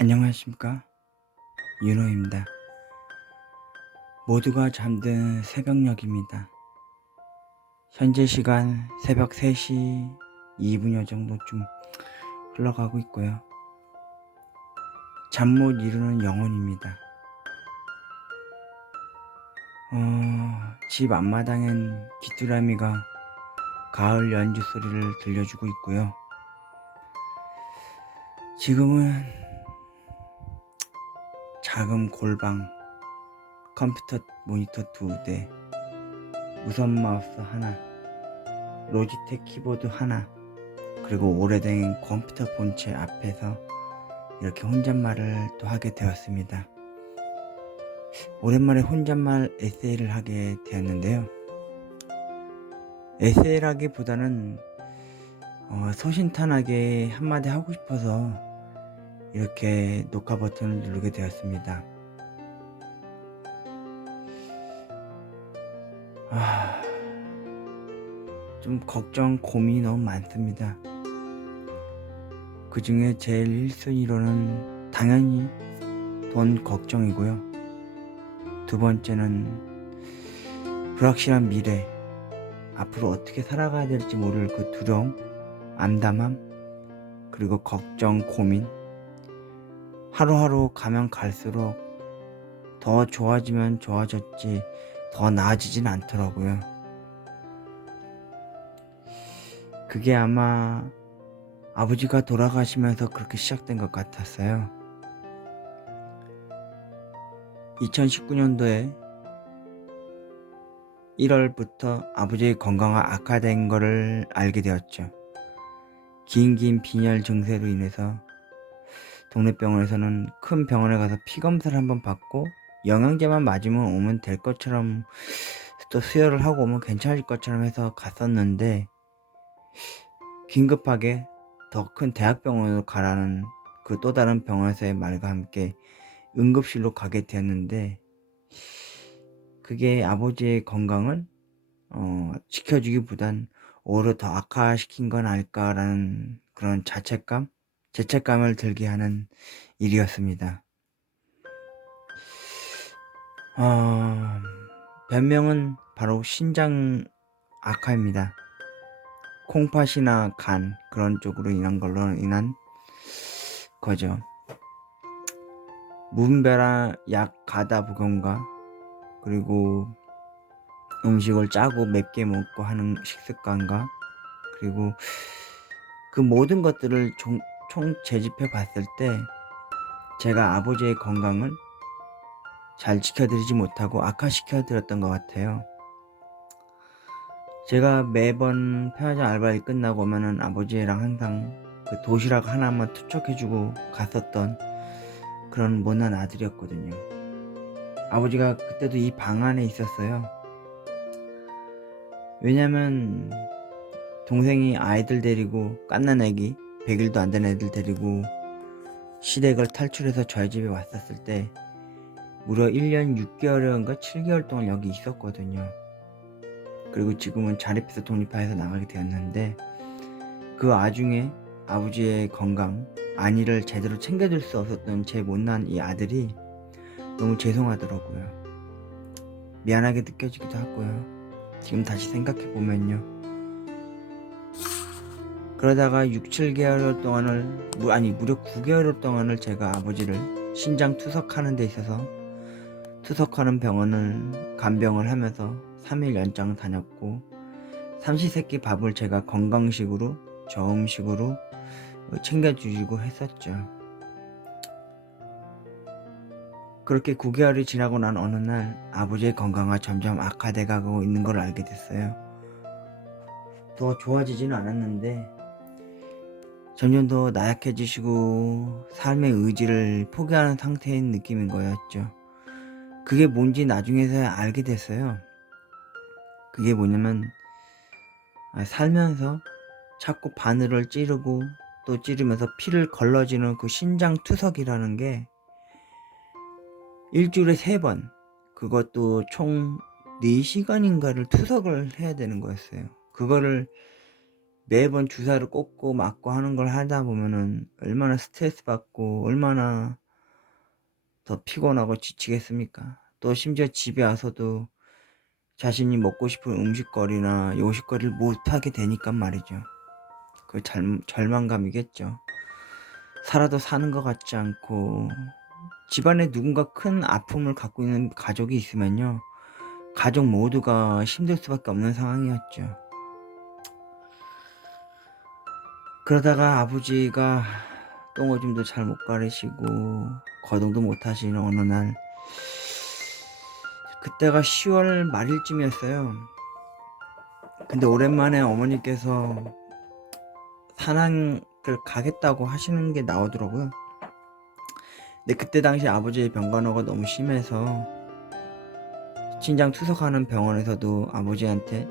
안녕하십니까, 윤호입니다. 모두가 잠든 새벽녘입니다. 현재 시간 새벽 3시 2분여 정도쯤 흘러가고 있고요. 잠 못 이루는 영혼입니다. 집 앞마당엔 귀뚜라미가 가을 연주 소리를 들려주고 있고요. 지금은 작은 골방, 컴퓨터 모니터 2대, 무선 마우스 하나, 로지텍 키보드 하나, 그리고 오래된 컴퓨터 본체 앞에서 이렇게 혼잣말을 또 하게 되었습니다. 오랜만에 혼잣말 에세이를 하게 되었는데요. 에세이라기보다는 소신탄하게 한마디 하고 싶어서 이렇게 녹화 버튼을 누르게 되었습니다. 좀 걱정, 고민이 너무 많습니다. 그 중에 제일 1순위로는 당연히 돈 걱정이고요. 두 번째는 불확실한 미래, 앞으로 어떻게 살아가야 될지 모를 그 두려움, 암담함, 그리고 걱정, 고민. 하루하루 가면 갈수록 더 좋아지면 좋아졌지 더 나아지진 않더라고요. 그게 아마 아버지가 돌아가시면서 그렇게 시작된 것 같았어요. 2019년도에 1월부터 아버지의 건강이 악화된 것을 알게 되었죠. 긴 빈혈 증세로 인해서 동네 병원에서는 큰 병원에 가서 피 검사를 한번 받고 영양제만 맞으면 오면 될 것처럼, 또 수혈을 하고 오면 괜찮을 것처럼 해서 갔었는데, 긴급하게 더 큰 대학병원으로 가라는 그 또 다른 병원에서의 말과 함께 응급실로 가게 되었는데, 그게 아버지의 건강을 지켜주기보단 오히려 더 악화시킨 건 아닐까라는 그런 죄책감을 들게 하는 일이었습니다. 변명은 바로 신장 악화입니다. 콩팥이나 간 그런 쪽으로 인한 걸로 인한 거죠. 무분별한 약 가다 복용과, 그리고 음식을 짜고 맵게 먹고 하는 식습관과, 그리고 그 모든 것들을 총 재집해 봤을 때 제가 아버지의 건강을 잘 지켜드리지 못하고 악화시켜 드렸던 것 같아요. 제가 매번 편의점 알바일 끝나고 오면은 아버지랑 항상 그 도시락 하나만 투척해주고 갔었던 그런 못난 아들이었거든요. 아버지가 그때도 이 방 안에 있었어요. 왜냐면 동생이 아이들 데리고, 갓난 애기 100일도 안 된 애들 데리고 시댁을 탈출해서 저희 집에 왔었을 때 무려 1년 6개월인가 7개월 동안 여기 있었거든요. 그리고 지금은 자립해서 독립해서 나가게 되었는데, 그 와중에 아버지의 건강, 안위를 제대로 챙겨줄 수 없었던 제 못난 이 아들이 너무 죄송하더라고요. 미안하게 느껴지기도 하고요. 지금 다시 생각해보면요. 그러다가 6, 7개월 동안을, 무려 9개월 동안을 제가 아버지를 신장 투석하는 데 있어서 투석하는 병원을 간병을 하면서 3일 연장 다녔고, 삼시세끼 밥을 제가 건강식으로, 저음식으로 챙겨주시고 했었죠. 그렇게 9개월이 지나고 난 어느 날 아버지의 건강이 점점 악화돼 가고 있는 걸 알게 됐어요. 더 좋아지지는 않았는데 점점 더 나약해지시고 삶의 의지를 포기하는 상태인 느낌인 거였죠. 그게 뭔지 나중에서야 알게 됐어요. 그게 뭐냐면, 살면서 자꾸 바늘을 찌르고 또 찌르면서 피를 걸러지는 그 신장 투석이라는 게 일주일에 3번, 그것도 총 4시간인가를 투석을 해야 되는 거였어요. 그거를 매번 주사를 꽂고 맞고 하는 걸 하다 보면은 얼마나 스트레스 받고 얼마나 더 피곤하고 지치겠습니까. 또 심지어 집에 와서도 자신이 먹고 싶은 음식거리나 요식거리를 못 하게 되니깐 말이죠. 그 절망감이겠죠. 살아도 사는 것 같지 않고, 집안에 누군가 큰 아픔을 갖고 있는 가족이 있으면요, 가족 모두가 힘들 수밖에 없는 상황이었죠. 그러다가 아버지가 똥오줌도 잘 못 가리시고 거동도 못 하시는 어느 날, 그때가 10월 말일쯤이었어요. 근데 오랜만에 어머니께서 산악을 가겠다고 하시는 게 나오더라고요. 근데 그때 당시 아버지의 병간호가 너무 심해서 신장 투석하는 병원에서도 아버지한테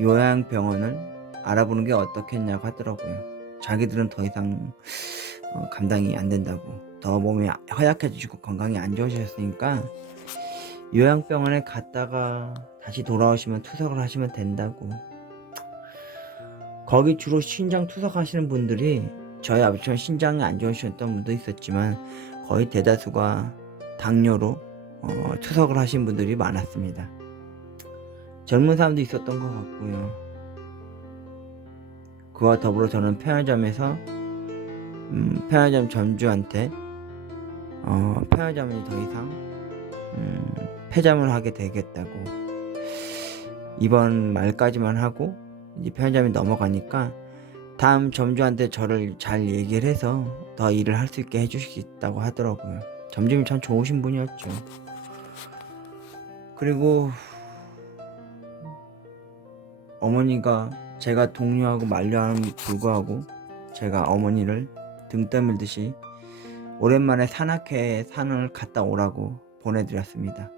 요양병원을 알아보는 게 어떻겠냐고 하더라고요. 자기들은 더 이상 감당이 안 된다고, 더 몸이 허약해지시고 건강이 안 좋으셨으니까 요양병원에 갔다가 다시 돌아오시면 투석을 하시면 된다고. 거기 주로 신장 투석하시는 분들이 저희 아버지처럼 신장이 안 좋으셨던 분도 있었지만 거의 대다수가 당뇨로 투석을 하신 분들이 많았습니다. 젊은 사람도 있었던 것 같고요. 그와 더불어 저는 편의점에서 편의점 점주한테 편의점이 더 이상 폐점을 하게 되겠다고, 이번 말까지만 하고 이제 편의점이 넘어가니까 다음 점주한테 저를 잘 얘기를 해서 더 일을 할 수 있게 해주시겠다고 하더라고요. 점주님이 참 좋으신 분이었죠. 그리고 어머니가 제가 독려하고 만류함에도 불구하고 제가 어머니를 등 떠밀듯이 오랜만에 산악회 산을 갔다 오라고 보내드렸습니다.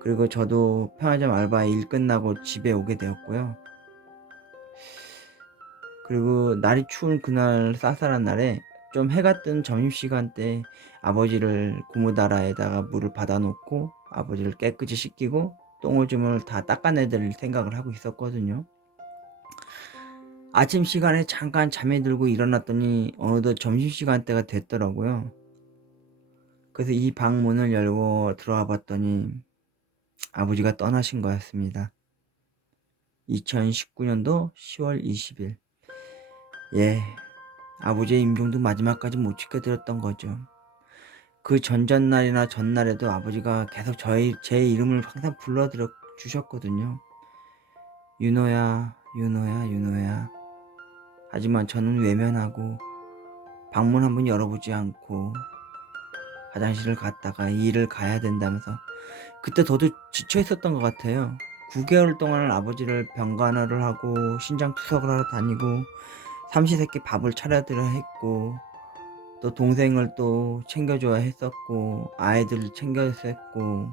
그리고 저도 편의점 알바 일 끝나고 집에 오게 되었고요. 그리고 날이 추운 그날 쌀쌀한 날에 좀 해가 뜬 점심시간 때 아버지를 고무다라에다가 물을 받아 놓고 아버지를 깨끗이 씻기고 똥오줌을 다 닦아내드릴 생각을 하고 있었거든요. 아침 시간에 잠깐 잠에 들고 일어났더니 어느덧 점심시간대가 됐더라고요. 그래서 이 방 문을 열고 들어와 봤더니 아버지가 떠나신 거였습니다. 2019년도 10월 20일. 예, 아버지의 임종도 마지막까지 못 지켜드렸던 거죠. 그 전전날이나 전날에도 아버지가 계속 제 이름을 항상 불러들여 주셨거든요. 윤호야, 윤호야, 윤호야. 하지만 저는 외면하고 방문 한번 열어보지 않고 화장실을 갔다가 일을 가야 된다면서, 그때 저도 지쳐 있었던 것 같아요. 9개월 동안 아버지를 병간호를 하고 신장 투석을 하러 다니고 삼시세끼 밥을 차려드려 했고 또 동생을 또 챙겨줘야 했었고 아이들을 챙겨야 했고,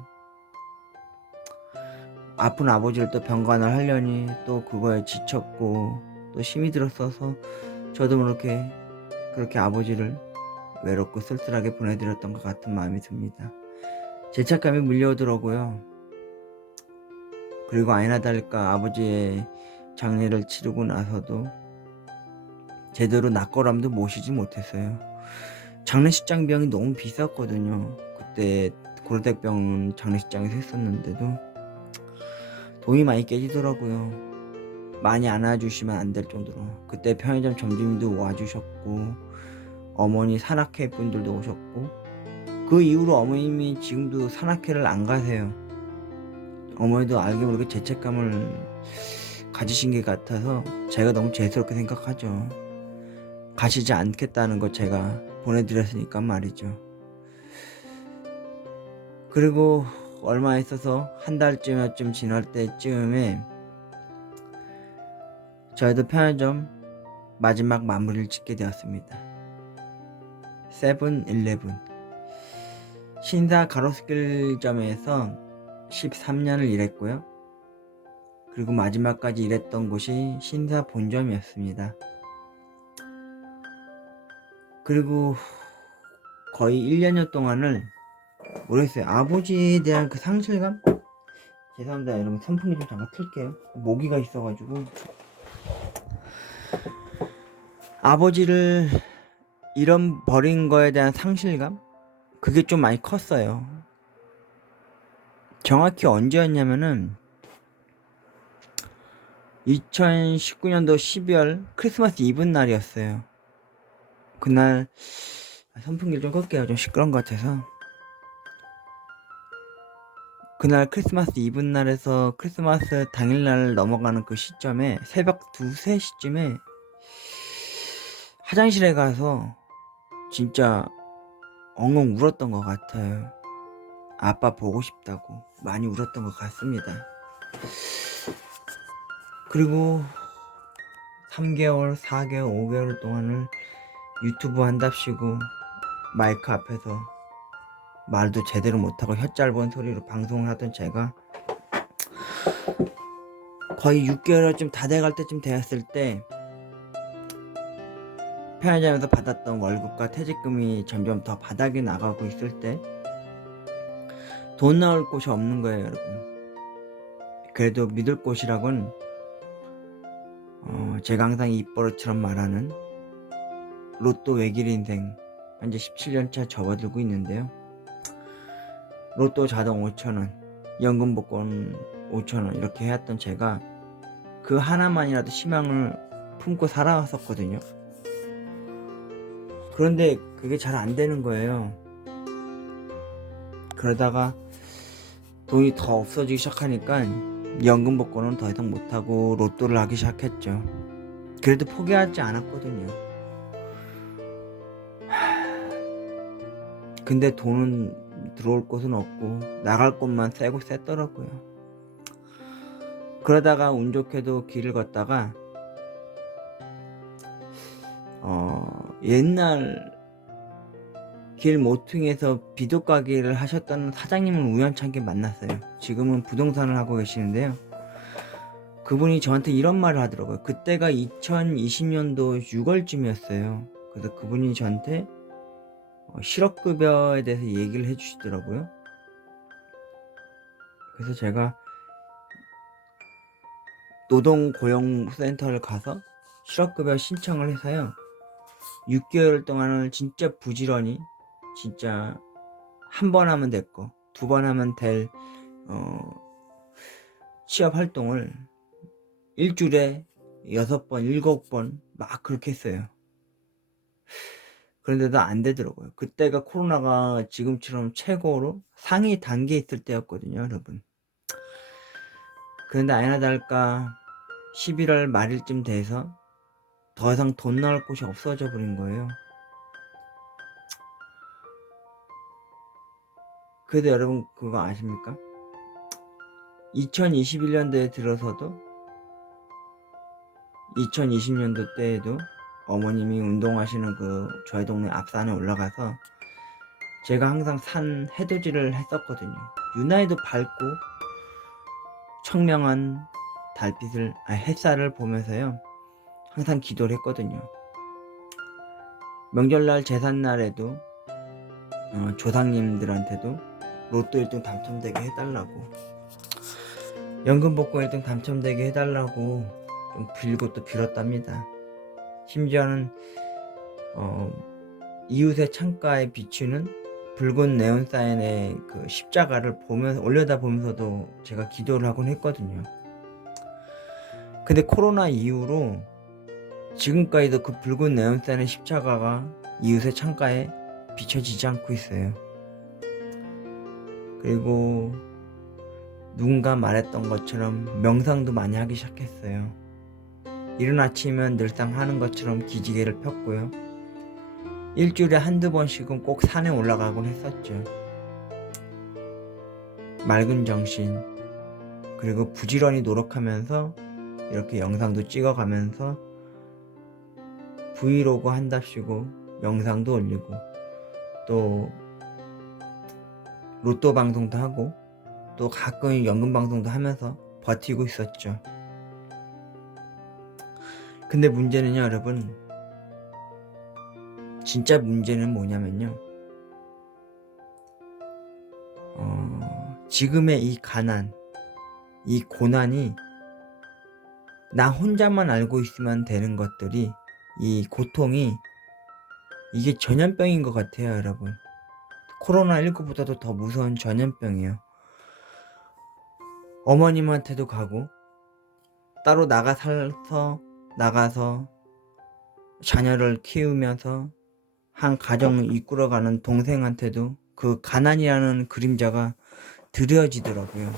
아픈 아버지를 또 병간호를 하려니 또 그거에 지쳤고 또 힘이 들었어서 저도 그렇게 아버지를 외롭고 쓸쓸하게 보내드렸던 것 같은 마음이 듭니다. 죄책감이 밀려오더라고요. 그리고 아니나 다를까 아버지의 장례를 치르고 나서도 제대로 낙골함도 모시지 못했어요. 장례식장 비용이 너무 비쌌거든요. 그때 고려대병원 장례식장에서 했었는데도 돈이 많이 깨지더라고요. 많이 안아주시면 안 될 정도로. 그때 편의점 점주님도 와주셨고 어머니 산악회 분들도 오셨고, 그 이후로 어머님이 지금도 산악회를 안 가세요. 어머니도 알게 모르게 죄책감을 가지신 게 같아서 제가 너무 죄스럽게 생각하죠. 가시지 않겠다는 거 제가 보내드렸으니까 말이죠. 그리고 얼마 있어서 한 달쯤 지날 때쯤에 저희도 편의점 마지막 마무리를 짓게 되었습니다. 세븐일레븐. 신사 가로수길점에서 13년을 일했고요. 그리고 마지막까지 일했던 곳이 신사 본점이었습니다. 그리고 거의 1년여 동안을 모르겠어요. 아버지에 대한 그 상실감? 죄송합니다 여러분, 선풍기 좀 잠깐 틀게요. 모기가 있어가지고. 아버지를 잃어버린 거에 대한 상실감? 그게 좀 많이 컸어요. 정확히 언제였냐면은 2019년도 12월 크리스마스 이브 날이었어요. 그날 선풍기를 좀 끌게요. 좀 시끄러운 것 같아서. 그날 크리스마스 이브 날에서 크리스마스 당일날 넘어가는 그 시점에 새벽 2, 3시쯤에 화장실에 가서 진짜 엉엉 울었던 것 같아요. 아빠 보고 싶다고 많이 울었던 것 같습니다. 그리고 3개월, 4개월, 5개월 동안을 유튜브 한답시고 마이크 앞에서 말도 제대로 못하고 혀 짧은 소리로 방송을 하던 제가 거의 6개월쯤 다 돼갈 때쯤 되었을 때 편의점에서 받았던 월급과 퇴직금이 점점 더 바닥이 나가고 있을 때 돈 나올 곳이 없는 거예요, 여러분. 그래도 믿을 곳이라곤 제가 항상 입버릇처럼 말하는 로또 외길 인생 현재 17년차 접어들고 있는데요. 로또 자동 5,000원, 연금 복권 5,000원 이렇게 해왔던 제가 그 하나만이라도 희망을 품고 살아왔었거든요. 그런데 그게 잘 안 되는 거예요. 그러다가 돈이 더 없어지기 시작하니까 연금 복권은 더 이상 못하고 로또를 하기 시작했죠. 그래도 포기하지 않았거든요. 근데 돈은 들어올 곳은 없고 나갈 곳만 세고 셌더라고요. 그러다가 운 좋게도 길을 걷다가 옛날 길 모퉁이에서 비도 가게를 하셨던 사장님을 우연찮게 만났어요. 지금은 부동산을 하고 계시는데요. 그분이 저한테 이런 말을 하더라고요. 그때가 2020년도 6월쯤이었어요. 그래서 그분이 저한테 실업급여에 대해서 얘기를 해주시더라고요. 그래서 제가 노동고용센터를 가서 실업급여 신청을 해서요. 6개월 동안을 진짜 부지런히 진짜 한 번 하면 될 거, 2번 하면 될 취업 활동을 일주일에 6번, 7번 막 그렇게 했어요. 그런데도 안 되더라고요. 그때가 코로나가 지금처럼 최고로 상위 단계에 있을 때였거든요, 여러분. 그런데 아니나 다를까 11월 말일쯤 돼서 더 이상 돈 나올 곳이 없어져 버린 거예요. 그래도 여러분 그거 아십니까? 2021년도에 들어서도 2020년도 때에도 어머님이 운동하시는 그 저희 동네 앞산에 올라가서 제가 항상 산 해돋이를 했었거든요. 유난히도 밝고 청명한 햇살을 보면서요. 항상 기도를 했거든요. 명절날 제삿날에도 조상님들한테도 로또 1등 당첨되게 해달라고, 연금 복권 1등 당첨되게 해달라고 좀 빌고 또 빌었답니다. 심지어는 이웃의 창가에 비추는 붉은 네온사인의 그 십자가를 보면서 올려다보면서도 제가 기도를 하곤 했거든요. 근데 코로나 이후로 지금까지도 그 붉은 네온사인의 십자가가 이웃의 창가에 비춰지지 않고 있어요. 그리고 누군가 말했던 것처럼 명상도 많이 하기 시작했어요. 이른 아침이면 늘상 하는 것처럼 기지개를 폈고요. 일주일에 한두 번씩은 꼭 산에 올라가곤 했었죠. 맑은 정신, 그리고 부지런히 노력하면서 이렇게 영상도 찍어가면서 브이로그 한답시고 영상도 올리고 또 로또 방송도 하고 또 가끔 연금 방송도 하면서 버티고 있었죠. 근데 문제는요, 여러분, 진짜 문제는 뭐냐면요, 지금의 이 가난, 이 고난이 나 혼자만 알고 있으면 되는 것들이 이 고통이 이게 전염병인 것 같아요, 여러분. 코로나19보다도 더 무서운 전염병이에요. 어머님한테도 가고 따로 나가서 자녀를 키우면서 한 가정을 이끌어가는 동생한테도 그 가난이라는 그림자가 드려지더라고요.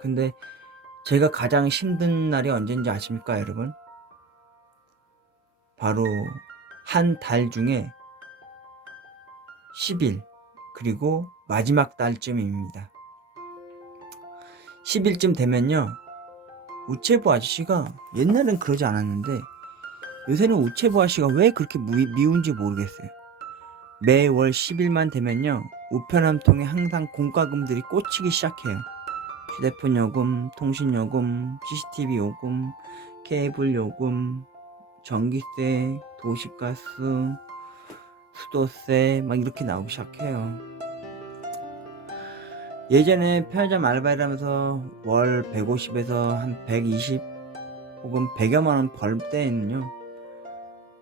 근데 제가 가장 힘든 날이 언제인지 아십니까, 여러분? 바로 한 달 중에 10일, 그리고 마지막 달쯤입니다. 10일쯤 되면요, 우체부 아저씨가, 옛날엔 그러지 않았는데 요새는 우체부 아저씨가 왜 그렇게 미운지 모르겠어요. 매월 10일만 되면요, 우편함 통에 항상 공과금들이 꽂히기 시작해요. 휴대폰 요금, 통신 요금, CCTV 요금, 케이블 요금, 전기세, 도시가스, 수도세 막 이렇게 나오기 시작해요. 예전에 편의점 알바를 하면서 월 150에서 한 120 혹은 100여만 원 벌 때에는요,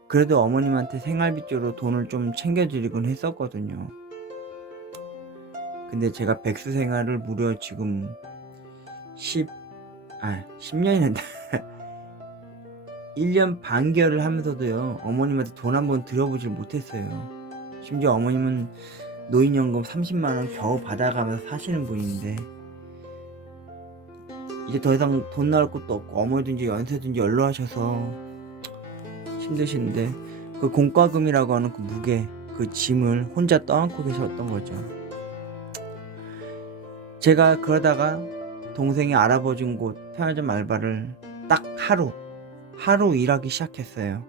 그래도 어머님한테 생활비 쪽으로 돈을 좀 챙겨드리곤 했었거든요. 근데 제가 백수 생활을 무려 지금 10년이나 1년 반개월을 하면서도요, 어머님한테 돈 한 번 드려보질 못했어요. 심지어 어머님은 노인연금 30만 원 겨우 받아가면서 사시는 분인데, 이제 더 이상 돈 나올 것도 없고 어머니도 이제 연세도 연로하셔서 힘드신데, 그 공과금이라고 하는 그 무게, 그 짐을 혼자 떠안고 계셨던 거죠. 제가 그러다가 동생이 알아봐준 곳 편의점 알바를 딱 하루 일하기 시작했어요.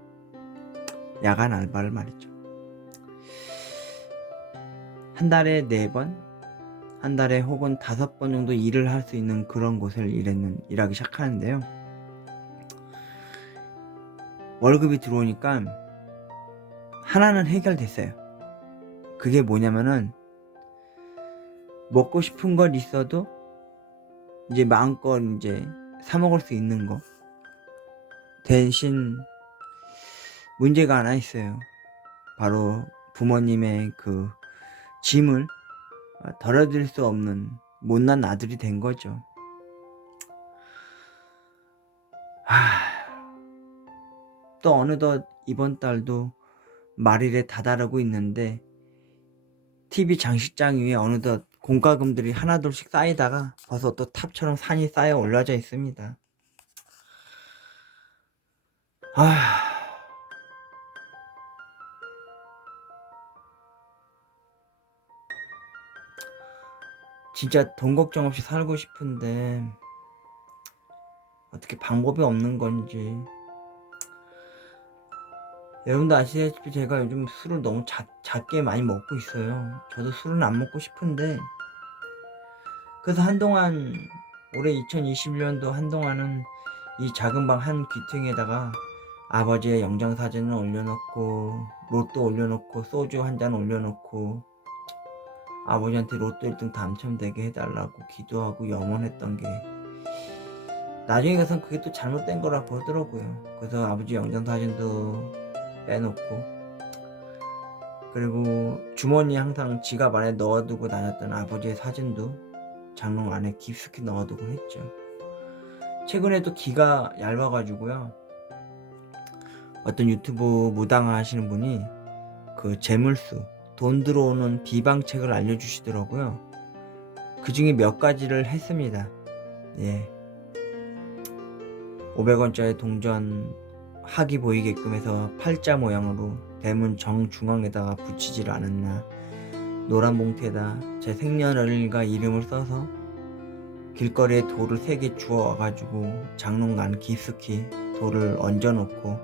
야간 알바를 말이죠. 한 달에 4번, 한 달에 혹은 5번 정도 일을 할 수 있는 그런 곳을 일하기 시작하는데요. 월급이 들어오니까 하나는 해결됐어요. 그게 뭐냐면은, 먹고 싶은 걸 있어도 이제 마음껏 이제 사 먹을 수 있는 거. 대신 문제가 하나 있어요. 바로 부모님의 그 짐을 덜어드릴 수 없는 못난 아들이 된 거죠. 또 어느덧 이번 달도 말일에 다다르고 있는데, TV 장식장 위에 어느덧 공과금들이 하나둘씩 쌓이다가 벌써 또 탑처럼 산이 쌓여 올라져 있습니다. 진짜 돈 걱정 없이 살고 싶은데 어떻게 방법이 없는 건지. 여러분도 아시다시피 제가 요즘 술을 너무 작게 많이 먹고 있어요. 저도 술은 안 먹고 싶은데, 그래서 한동안 올해 2021년도 한동안은 이 작은 방 한 귀퉁이에다가 아버지의 영정사진을 올려놓고, 로또 올려놓고, 소주 한 잔 올려놓고, 아버지한테 로또 1등 당첨되게 해달라고 기도하고 염원했던 게, 나중에 가선 그게 또 잘못된 거라 보더라고요. 그래서 아버지 영정사진도 빼놓고, 그리고 주머니에 항상 지갑 안에 넣어두고 다녔던 아버지의 사진도 장롱 안에 깊숙이 넣어두곤 했죠. 최근에도 기가 얇아가지고요, 어떤 유튜브 무당화 하시는 분이 그 재물수, 돈 들어오는 비방책을 알려주시더라고요. 그 중에 몇 가지를 했습니다. 500원짜리 동전 학이 보이게끔 해서 팔자 모양으로 대문 정중앙에다가 붙이질 않았나, 노란 봉투에다 제 생년월일과 이름을 써서 길거리에 돌을 3개 주워와가지고 장롱 안 깊숙이 돌을 얹어놓고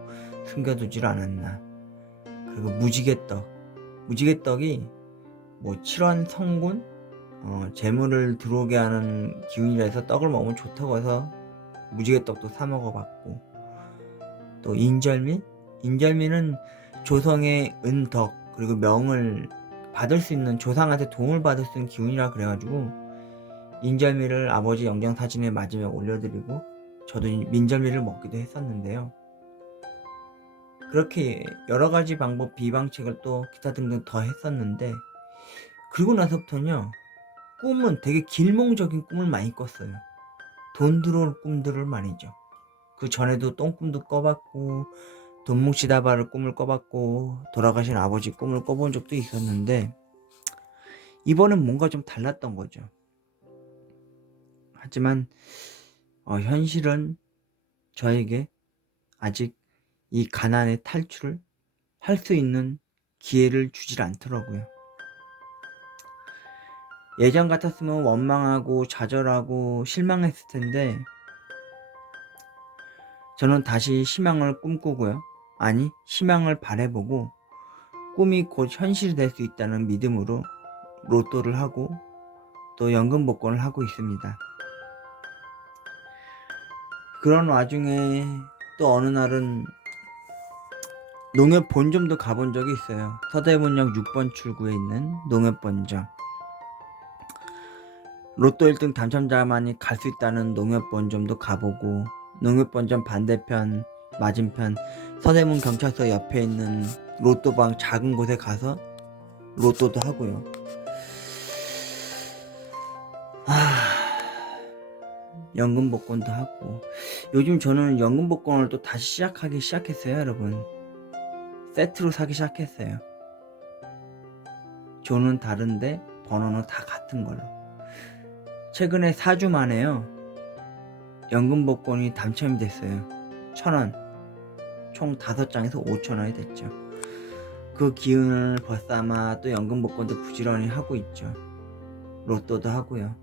숨겨두질 않았나. 그리고 무지개떡이 뭐 7원 성군, 재물을 들어오게 하는 기운이라 해서 떡을 먹으면 좋다고 해서 무지개떡도 사 먹어봤고, 또 인절미는 조성의 은덕, 그리고 명을 받을 수 있는, 조상한테 도움을 받을 수 있는 기운이라 그래가지고 인절미를 아버지 영정사진에 마지막에 올려드리고 저도 민절미를 먹기도 했었는데요. 그렇게 여러가지 방법 비방책을 또 기타 등등 더 했었는데, 그리고 나서부터는요 꿈은 되게 길몽적인 꿈을 많이 꿨어요. 돈 들어올 꿈들을 말이죠. 그 전에도 똥꿈도 꿔봤고 돈 뭉치다 바를 꿈을 꿔봤고 돌아가신 아버지 꿈을 꿔본 적도 있었는데, 이번엔 뭔가 좀 달랐던 거죠. 하지만 현실은 저에게 아직 이 가난의 탈출을 할 수 있는 기회를 주질 않더라고요. 예전 같았으면 원망하고 좌절하고 실망했을 텐데, 저는 다시 희망을 꿈꾸고요. 아니, 희망을 바라보고 꿈이 곧 현실이 될 수 있다는 믿음으로 로또를 하고 또 연금 복권을 하고 있습니다. 그런 와중에 또 어느 날은 농협 본점도 가본 적이 있어요. 서대문역 6번 출구에 있는 농협 본점. 로또 1등 당첨자만이 갈 수 있다는 농협 본점도 가보고, 농협 본점 반대편 맞은편 서대문 경찰서 옆에 있는 로또방 작은 곳에 가서 로또도 하고요. 연금 복권도 하고, 요즘 저는 연금 복권을 또 다시 시작하기 시작했어요, 여러분. 세트로 사기 시작했어요. 조는 다른데 번호는 다 같은 걸로. 최근에 4주 만에요 연금 복권이 당첨이 됐어요. 1,000원, 총 5장에서 5,000원이 됐죠. 그 기운을 벗삼아 또 연금 복권도 부지런히 하고 있죠. 로또도 하고요.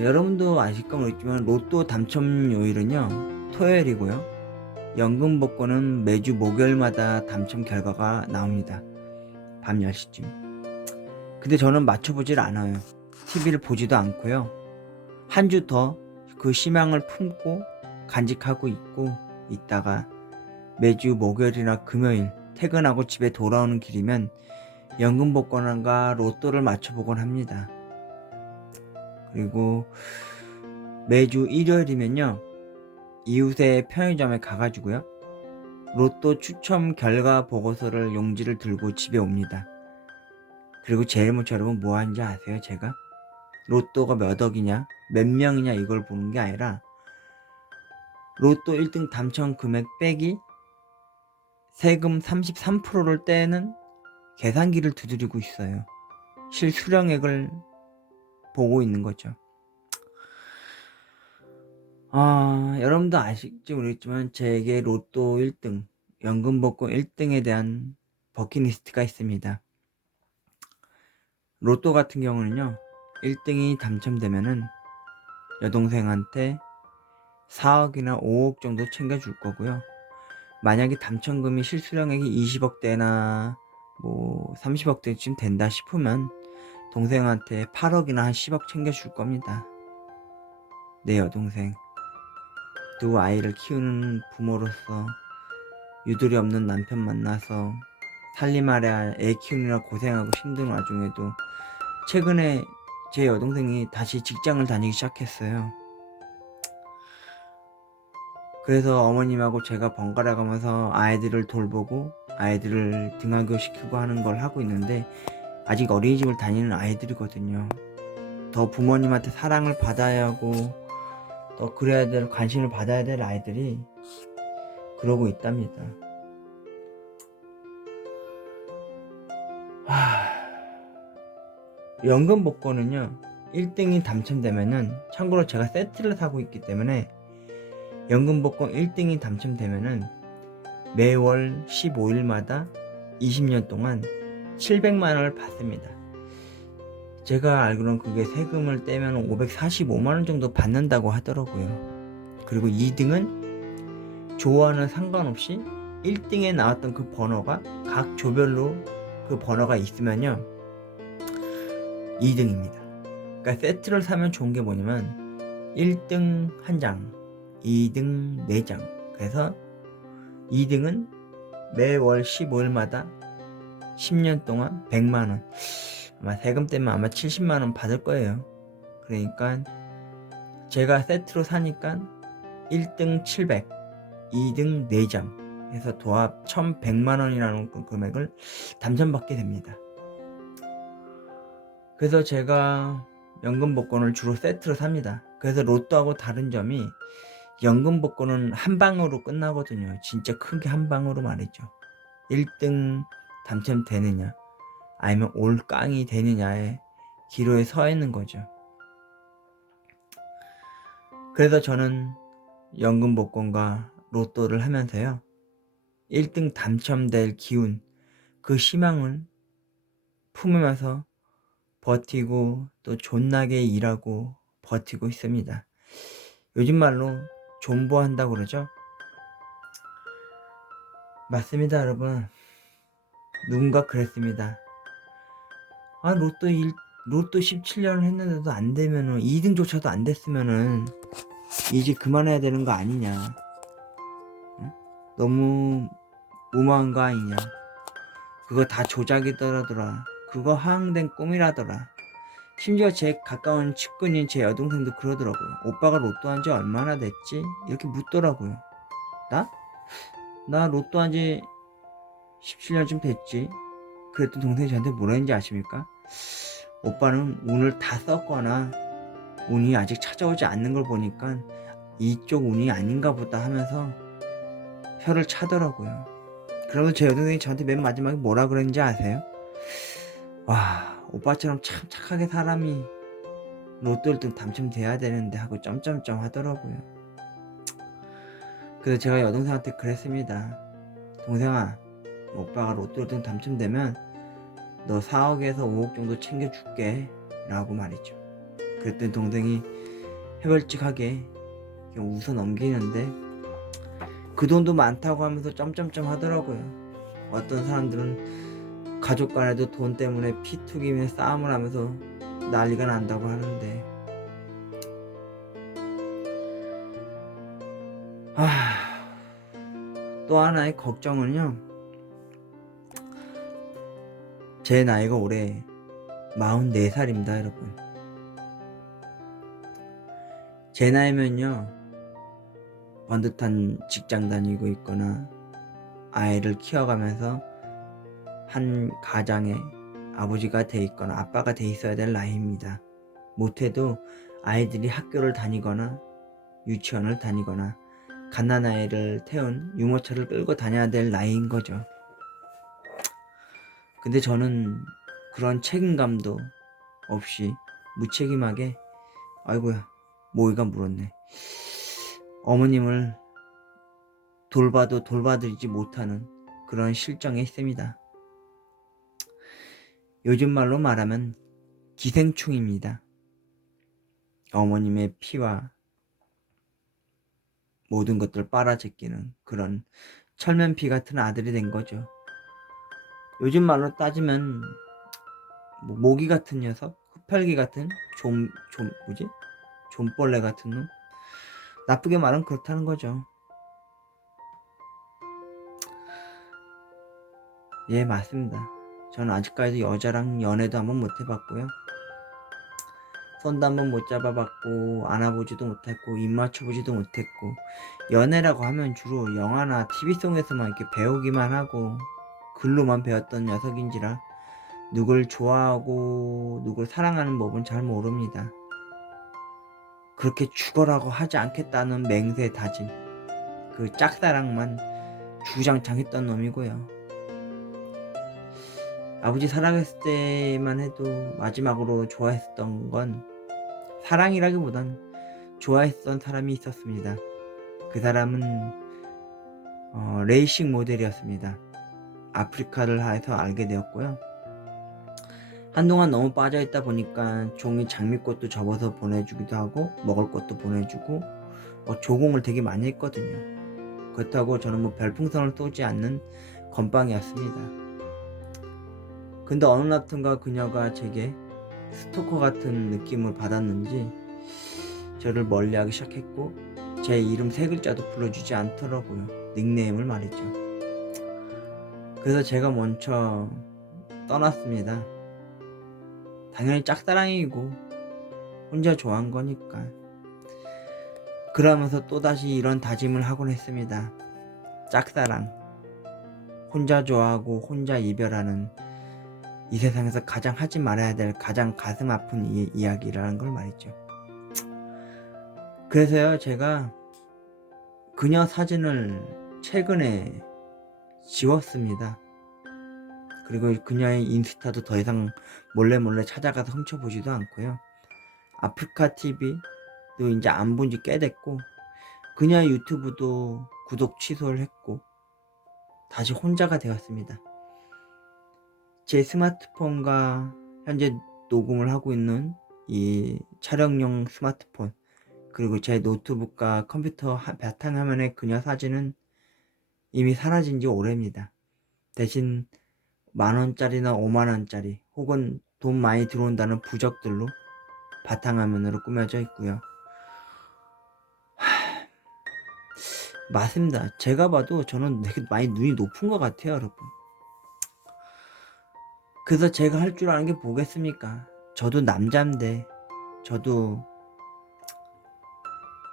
여러분도 아실까 모르겠지만 로또 당첨요일은요 토요일이고요, 연금 복권은 매주 목요일마다 당첨 결과가 나옵니다. 밤 10시쯤. 근데 저는 맞춰보질 않아요. TV를 보지도 않고요. 한 주 더 그 희망을 품고 간직하고 있다가 매주 목요일이나 금요일 퇴근하고 집에 돌아오는 길이면 연금 복권과 로또를 맞춰보곤 합니다. 그리고 매주 일요일이면요 이웃의 편의점에 가가지고요 로또 추첨 결과 보고서를 용지를 들고 집에 옵니다. 그리고 제일 먼저 여러분 뭐 하는지 아세요? 제가 로또가 몇 억이냐 몇 명이냐 이걸 보는 게 아니라 로또 1등 당첨 금액 빼기 세금 33%를 떼는 계산기를 두드리고 있어요. 실수령액을 보고 있는 거죠. 여러분도 아실지 모르겠지만 제게 로또 1등, 연금 복권 1등에 대한 버킷리스트가 있습니다. 로또 같은 경우는요 1등이 당첨되면은 여동생한테 4억이나 5억 정도 챙겨줄 거고요. 만약에 당첨금이 실수령액이 20억대나 뭐 30억대쯤 된다 싶으면 동생한테 8억이나 한 10억 챙겨줄 겁니다. 내 여동생, 두 아이를 키우는 부모로서 유두리 없는 남편 만나서 살림하랴 애 키우느라 고생하고 힘든 와중에도 최근에 제 여동생이 다시 직장을 다니기 시작했어요. 그래서 어머님하고 제가 번갈아 가면서 아이들을 돌보고 아이들을 등하교 시키고 하는 걸 하고 있는데, 아직 어린이집을 다니는 아이들이거든요. 더 부모님한테 사랑을 받아야 하고 더 그래야 될 관심을 받아야 될 아이들이 그러고 있답니다. 연금 복권은요 1등이 당첨되면은, 참고로 제가 세트를 사고 있기 때문에 연금 복권 1등이 당첨되면은 매월 15일마다 20년 동안 700만원을 받습니다. 제가 알기로는 그게 세금을 떼면 545만원 정도 받는다고 하더라고요. 그리고 2등은 조와는 상관없이 1등에 나왔던 그 번호가 각 조별로 그 번호가 있으면요 2등입니다. 그러니까 세트를 사면 좋은 게 뭐냐면 1등 1장, 2등 4장. 그래서 2등은 매월 15일마다 10년 동안 100만원. 아마 세금 때문에 아마 70만 원 받을 거예요. 그러니까 제가 세트로 사니까 1등 700, 2등 4점 해서 도합 1100만 원이라는 금액을 당첨받게 됩니다. 그래서 제가 연금 복권을 주로 세트로 삽니다. 그래서 로또하고 다른 점이 연금 복권은 한 방으로 끝나거든요. 진짜 크게 한 방으로 말이죠. 1등 당첨되느냐 아니면 올깡이 되느냐의 기로에 서 있는 거죠. 그래서 저는 연금 복권과 로또를 하면서요 1등 당첨될 기운, 그 희망을 품으면서 버티고 또 존나게 일하고 버티고 있습니다. 요즘 말로 존버한다고 그러죠? 맞습니다, 여러분. 누군가 그랬습니다. 아, 로또 17년을 했는데도 안 되면은 2등조차도 안 됐으면은 이제 그만해야 되는 거 아니냐? 응? 너무 무모한 거 아니냐? 그거 다 조작이더라더라. 그거 허황된 꿈이라더라. 심지어 제 가까운 측근인 제 여동생도 그러더라고요. 오빠가 로또 한 지 얼마나 됐지? 이렇게 묻더라고요. 나 로또 한 지 17년쯤 됐지. 그랬더니 동생이 저한테 뭐라 했는지 아십니까? 오빠는 운을 다 썼거나 운이 아직 찾아오지 않는 걸 보니까 이쪽 운이 아닌가 보다 하면서 혀를 차더라고요. 그러면서 제 여동생이 저한테 맨 마지막에 뭐라 그랬는지 아세요? 와, 오빠처럼 참 착하게 사람이 로또 1등 당첨돼야 되는데 하고 점점점 하더라고요. 그래서 제가 여동생한테 그랬습니다. 동생아, 오빠가 로또 1등 당첨되면 너 4억에서 5억 정도 챙겨줄게 라고 말이죠. 그랬더니 동생이 해벌칙하게 그냥 웃어 넘기는데 그 돈도 많다고 하면서 점점점 하더라고요. 어떤 사람들은 가족 간에도 돈 때문에 피투기며 싸움을 하면서 난리가 난다고 하는데 또 하나의 걱정은요, 제 나이가 올해 44살입니다 여러분. 제 나이면요 번듯한 직장 다니고 있거나 아이를 키워가면서 한 가장의 아버지가 돼 있거나 아빠가 돼 있어야 될 나이입니다. 못해도 아이들이 학교를 다니거나 유치원을 다니거나 갓난아이를 태운 유모차를 끌고 다녀야 될 나이인 거죠. 근데 저는 그런 책임감도 없이 무책임하게, 아이고야 모이가 물었네, 어머님을 돌봐도 돌봐드리지 못하는 그런 실정에 있습니다. 요즘 말로 말하면 기생충입니다. 어머님의 피와 모든 것들을 빨아제끼는 그런 철면피 같은 아들이 된 거죠. 요즘 말로 따지면 모기 같은 녀석, 흡혈귀 같은 좀벌레 같은 놈. 나쁘게 말하면 그렇다는 거죠. 예, 맞습니다. 저는 아직까지도 여자랑 연애도 한번 못 해봤고요. 손도 한번 못 잡아봤고 안아보지도 못했고 입 맞춰보지도 못했고, 연애라고 하면 주로 영화나 TV송에서만 이렇게 배우기만 하고 글로만 배웠던 녀석인지라 누굴 좋아하고 누굴 사랑하는 법은 잘 모릅니다. 그렇게 죽어라고 하지 않겠다는 맹세 다짐, 그 짝사랑만 주장창 했던 놈이고요. 아버지 살아계실 때만 해도 마지막으로 좋아했던 건 사랑이라기보단 좋아했던 사람이 있었습니다. 그 사람은 레이싱 모델이었습니다. 아프리카를 해서 알게 되었고요. 한동안 너무 빠져있다 보니까 종이 장미꽃도 접어서 보내주기도 하고 먹을 것도 보내주고 조공을 되게 많이 했거든요. 그렇다고 저는 별풍선을 쏘지 않는 건빵이었습니다. 근데 어느 날부턴가 그녀가 제게 스토커 같은 느낌을 받았는지 저를 멀리하기 시작했고 제 이름 3글자도 불러주지 않더라고요. 닉네임을 말이죠. 그래서 제가 먼저 떠났습니다. 당연히 짝사랑이고 혼자 좋아한 거니까. 그러면서 또다시 이런 다짐을 하곤 했습니다. 짝사랑, 혼자 좋아하고 혼자 이별하는 이 세상에서 가장 하지 말아야 될 가장 가슴 아픈 이야기라는 걸 말이죠. 그래서요, 제가 그녀 사진을 최근에 지웠습니다. 그리고 그녀의 인스타도 더 이상 몰래 찾아가서 훔쳐보지도 않고요. 아프리카 TV도 이제 안 본 지 꽤 됐고, 그녀의 유튜브도 구독 취소를 했고, 다시 혼자가 되었습니다. 제 스마트폰과 현재 녹음을 하고 있는 이 촬영용 스마트폰, 그리고 제 노트북과 컴퓨터 바탕화면의 그녀 사진은 이미 사라진 지 오래입니다. 대신 10,000원짜리나 50,000원짜리 혹은 돈 많이 들어온다는 부적들로 바탕화면으로 꾸며져 있고요. 맞습니다. 제가 봐도 저는 되게 많이 눈이 높은 것 같아요, 여러분. 그래서 제가 할 줄 아는 게 뭐겠습니까? 저도 남잔데, 저도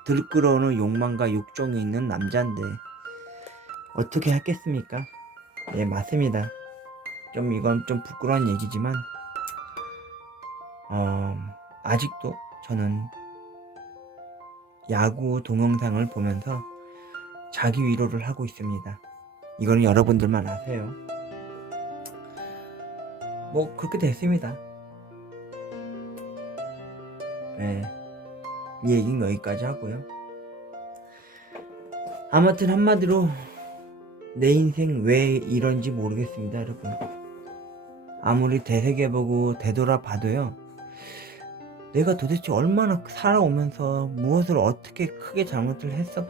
들끓어오는 욕망과 욕정이 있는 남잔데 어떻게 하겠습니까? 예, 맞습니다. 이건 좀 부끄러운 얘기지만 아직도 저는 야구 동영상을 보면서 자기 위로를 하고 있습니다. 이거는 여러분들만 아세요. 뭐 그렇게 됐습니다. 네, 이 얘기는 여기까지 하고요. 아무튼 한마디로 내 인생 왜 이런지 모르겠습니다, 여러분. 아무리 되새겨보고 되돌아봐도요, 내가 도대체 얼마나 살아오면서 무엇을 어떻게 크게 잘못을 했던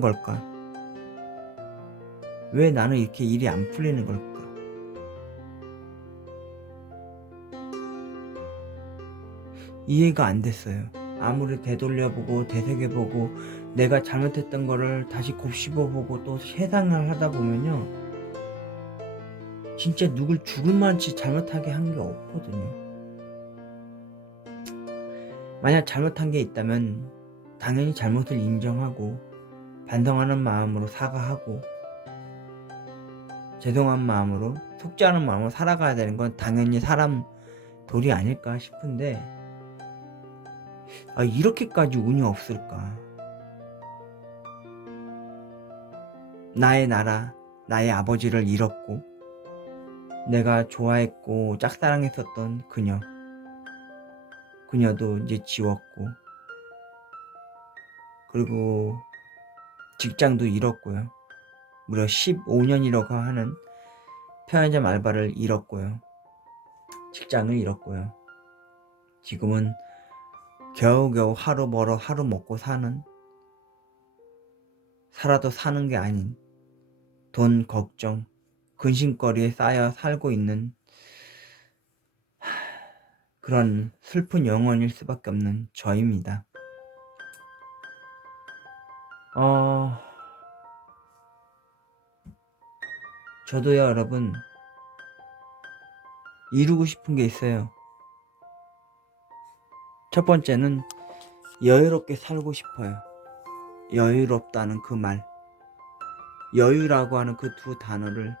걸까? 왜 나는 이렇게 일이 안 풀리는 걸까? 이해가 안 됐어요. 아무리 되돌려보고 되새겨보고 내가 잘못했던 거를 다시 곱씹어보고 또 회상을 하다 보면요, 진짜 누굴 죽을 만치 잘못하게 한 게 없거든요. 만약 잘못한 게 있다면 당연히 잘못을 인정하고 반성하는 마음으로 사과하고 죄송한 마음으로 속지 않은 마음으로 살아가야 되는 건 당연히 사람 도리 아닐까 싶은데, 이렇게까지 운이 없을까? 나의 나라, 나의 아버지를 잃었고, 내가 좋아했고 짝사랑했었던 그녀도 이제 지웠고, 그리고 직장도 잃었고요. 무려 15년이라고 하는 편의점 알바를 잃었고요. 직장을 잃었고요. 지금은 겨우겨우 하루 벌어 하루 먹고 살아도 사는 게 아닌 돈 걱정, 근심거리에 쌓여 살고 있는 그런 슬픈 영혼일 수밖에 없는 저입니다. 저도요, 여러분, 이루고 싶은 게 있어요. 첫 번째는 여유롭게 살고 싶어요. 여유롭다는 그 말, 여유라고 하는 그 두 단어를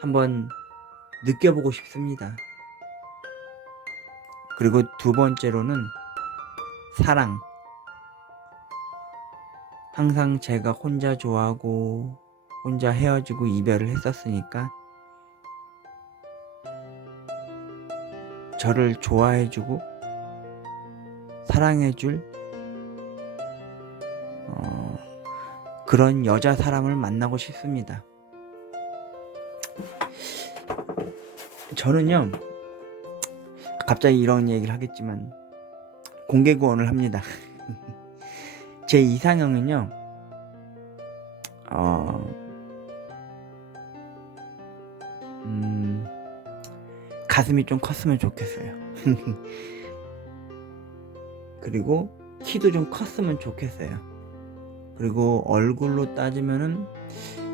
한번 느껴보고 싶습니다. 그리고 두 번째로는 사랑. 항상 제가 혼자 좋아하고 혼자 헤어지고 이별을 했었으니까 저를 좋아해주고 사랑해줄 그런 여자 사람을 만나고 싶습니다. 저는요, 갑자기 이런 얘기를 하겠지만 공개 구원을 합니다. 제 이상형은요, 가슴이 좀 컸으면 좋겠어요. 그리고 키도 좀 컸으면 좋겠어요. 그리고 얼굴로 따지면은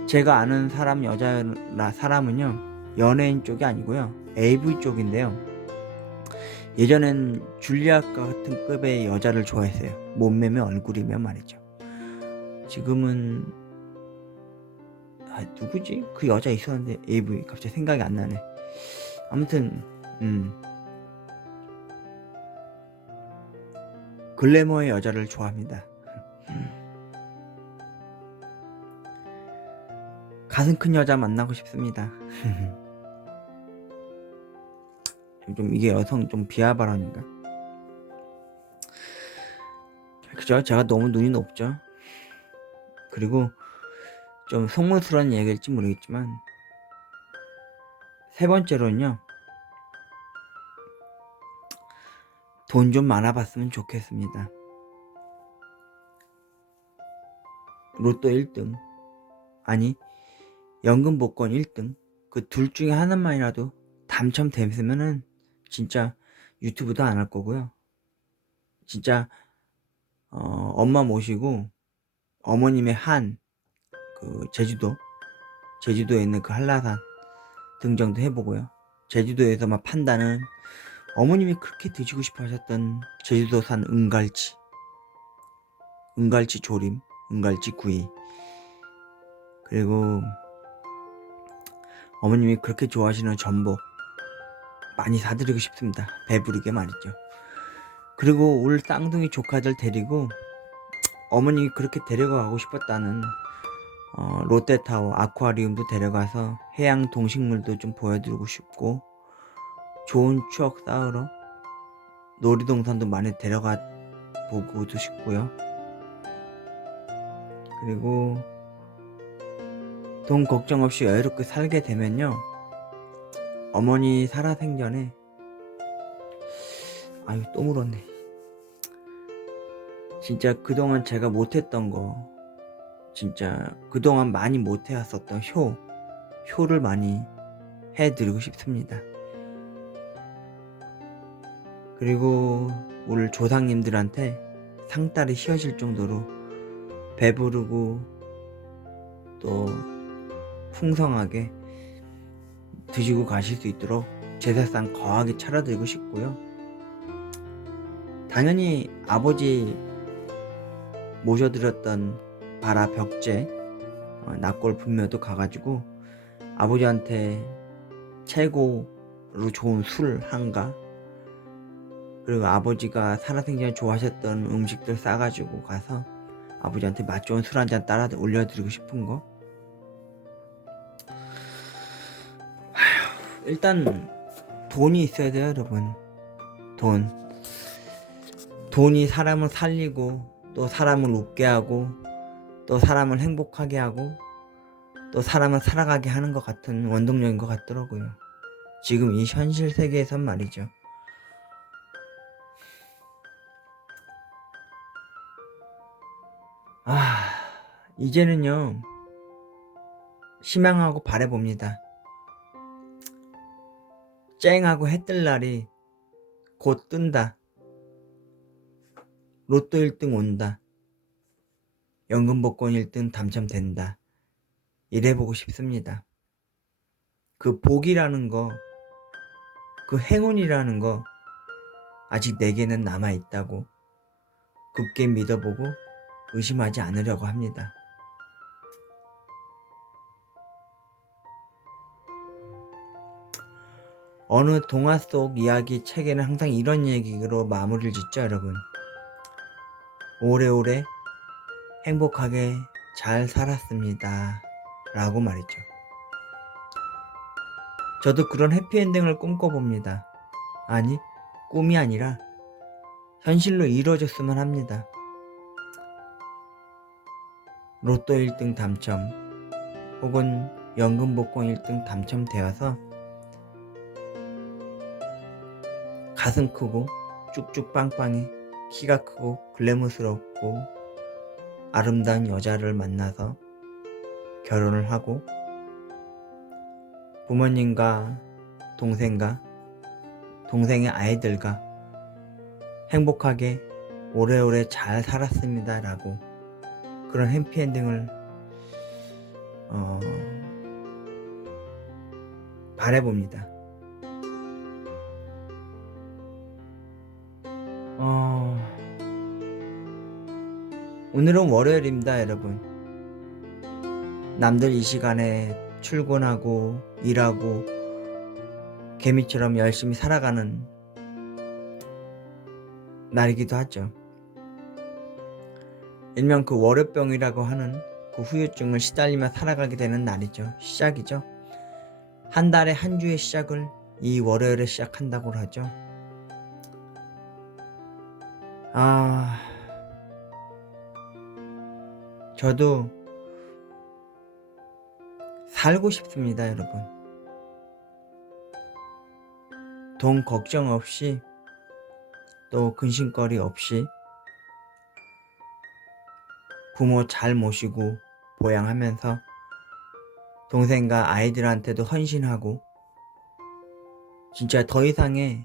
제가 아는 사람은요, 연예인 쪽이 아니고요, AV 쪽인데요. 예전엔 줄리아 같은 급의 여자를 좋아했어요. 몸매며 얼굴이며 말이죠. 지금은 누구지? 그 여자 있었는데 AV 갑자기 생각이 안 나네. 아무튼 글래머의 여자를 좋아합니다. 가슴 큰 여자 만나고 싶습니다. 좀 이게 여성 좀 비하 발언인가? 그죠? 제가 너무 눈이 높죠. 그리고 좀 속물스러운 얘기일지 모르겠지만 세 번째로는요. 돈 좀 많아봤으면 좋겠습니다. 로또 1등 아니 연금 복권 1등 그 둘 중에 하나만이라도 당첨됐으면은 진짜 유튜브도 안 할 거고요. 진짜 엄마 모시고 어머님의 그 제주도에 있는 그 한라산 등정도 해보고요. 제주도에서 막 판다는 어머님이 그렇게 드시고 싶어 하셨던 제주도산 은갈치 조림, 은갈치 구이, 그리고 어머님이 그렇게 좋아하시는 전복 많이 사드리고 싶습니다. 배부르게 말이죠. 그리고 올 쌍둥이 조카들 데리고 어머님이 그렇게 데려가고 싶었다는 롯데타워 아쿠아리움도 데려가서 해양 동식물도 좀 보여드리고 싶고 좋은 추억 쌓으러 놀이동산도 많이 데려가 보고도 싶고요. 그리고 돈 걱정 없이 여유롭게 살게 되면요. 어머니 살아생전에 아유 또 물었네. 진짜 그동안 제가 못했던 거 진짜 그동안 많이 못해왔었던 효를 많이 해드리고 싶습니다. 그리고 우리 조상님들한테 상다리 휘어질 정도로 배부르고 또 풍성하게 드시고 가실 수 있도록 제사상 거하게 차려드리고 싶고요. 당연히 아버지 모셔드렸던 바라 벽제 낙골 분묘도 가가지고 아버지한테 최고로 좋은 술 한가, 그리고 아버지가 살아생전에 좋아하셨던 음식들 싸가지고 가서 아버지한테 맛 좋은 술 한잔 따라 올려드리고 싶은 거. 일단 돈이 있어야 돼요, 여러분. 돈이 사람을 살리고 또 사람을 웃게 하고 또 사람을 행복하게 하고 또 사람을 살아가게 하는 것 같은 원동력인 것 같더라고요. 지금 이 현실 세계에선 말이죠. 이제는요 희망하고 바라봅니다. 쨍하고 해뜰 날이 곧 뜬다. 로또 1등 온다. 연금 복권 1등 당첨된다. 이래보고 싶습니다. 그 복이라는 거, 그 행운이라는 거 아직 내게는 남아있다고 굳게 믿어보고 의심하지 않으려고 합니다. 어느 동화 속 이야기 책에는 항상 이런 얘기로 마무리를 짓죠, 여러분. 오래오래 행복하게 잘 살았습니다. 라고 말이죠. 저도 그런 해피엔딩을 꿈꿔봅니다. 아니, 꿈이 아니라 현실로 이루어졌으면 합니다. 로또 1등 당첨 혹은 연금 복권 1등 당첨되어서 가슴 크고 쭉쭉 빵빵해 키가 크고 글래머스럽고 아름다운 여자를 만나서 결혼을 하고 부모님과 동생의 아이들과 행복하게 오래오래 잘 살았습니다 라고 그런 해피엔딩을 바라봅니다. 오늘은 월요일입니다, 여러분. 남들 이 시간에 출근하고 일하고 개미처럼 열심히 살아가는 날이기도 하죠. 일명 그 월요병이라고 하는 그 후유증을 시달리며 살아가게 되는 날이죠. 시작이죠. 한 달에 한 주의 시작을 이 월요일에 시작한다고 하죠. 저도 살고 싶습니다, 여러분. 돈 걱정 없이, 또 근심거리 없이 부모 잘 모시고 보양하면서 동생과 아이들한테도 헌신하고, 진짜 더 이상의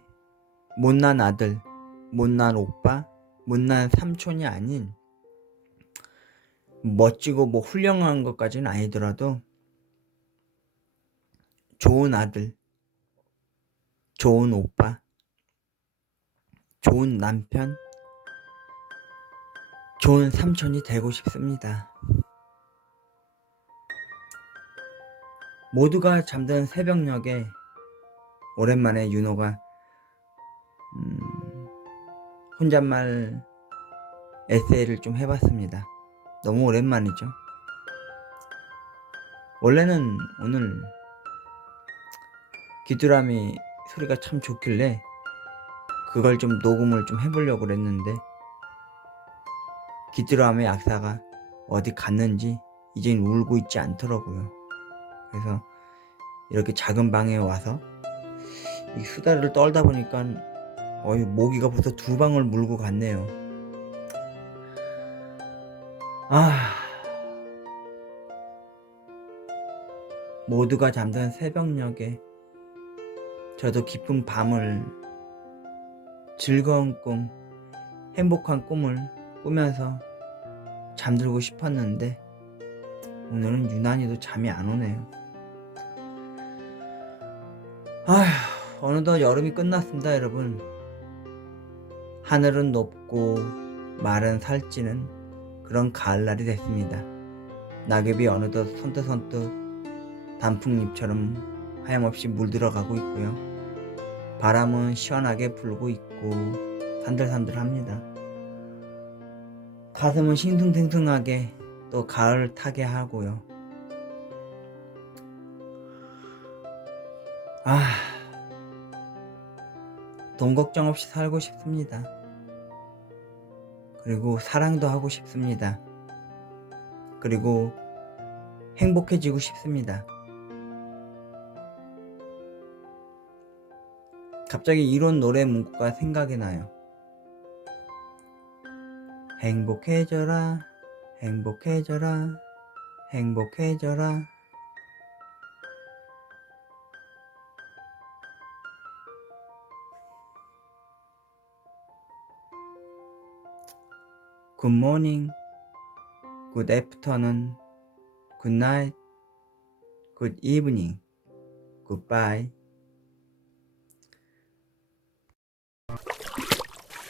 못난 아들, 못난 오빠, 못난 삼촌이 아닌, 멋지고 뭐 훌륭한 것까지는 아니더라도 좋은 아들, 좋은 오빠, 좋은 남편, 좋은 삼촌이 되고 싶습니다. 모두가 잠든 새벽녘에 오랜만에 윤호가 혼잣말 에세이를 좀 해봤습니다. 너무 오랜만이죠. 원래는 오늘 귀뚜라미 소리가 참 좋길래 그걸 좀 녹음을 좀 해보려고 그랬는데, 귀뚜라미 약사가 어디 갔는지 이젠 울고 있지 않더라고요. 그래서 이렇게 작은 방에 와서 이 수다를 떨다 보니까 모기가 벌써 2방울 물고 갔네요. 모두가 잠든 새벽녘에 저도 깊은 밤을 즐거운 꿈, 행복한 꿈을 꾸면서 잠들고 싶었는데 오늘은 유난히도 잠이 안 오네요. 어느덧 여름이 끝났습니다, 여러분. 하늘은 높고 말은 살찌는 그런 가을날이 됐습니다. 낙엽이 어느덧 선뜻선뜻 단풍잎처럼 하염없이 물들어가고 있고요. 바람은 시원하게 불고 있고 산들산들합니다. 가슴은 싱숭생숭하게 또 가을 타게 하고요. 돈 걱정 없이 살고 싶습니다. 그리고 사랑도 하고 싶습니다. 그리고 행복해지고 싶습니다. 갑자기 이런 노래 문구가 생각이 나요. 행복해져라, 행복해져라, 행복해져라. Good morning, good afternoon, good night, good evening, goodbye.